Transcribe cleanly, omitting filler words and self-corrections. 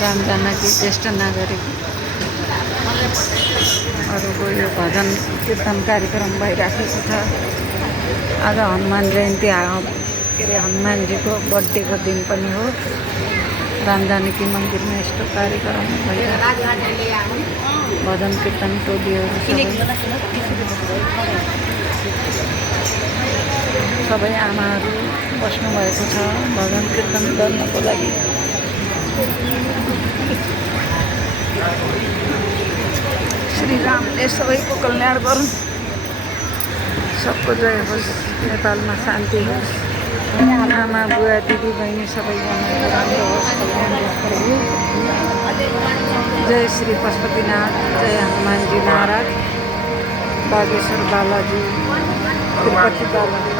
राम जानकी ज्येष्ठ नागरिक अरूको यो भजन कीर्तन कार्यक्रम भइराखेको छ। आज हनुमान जयन्ती के अरे हनुमानजीको बर्थडेको दिन पनि हो। राम जानकी मन्दिरमा यस्तो कार्यक्रम भइरहेको भजन कीर्तन टोलीहरू सबै आमाहरू बस्नुभएको छ भजन कीर्तन गर्नको लागि। श्री रामले सबैको कल्याण गरून्, सबको जय होस्, नेपालमा शान्ति होस्, आमा बुवा दिदी बहिनी सबैजनाको राम्रो होस्, कल्याण होस्। जय श्री पशुपतिनाथ, जय हनुमानजी महाराज, बागेश्वर बालाजी, तिरुपति बालाजी।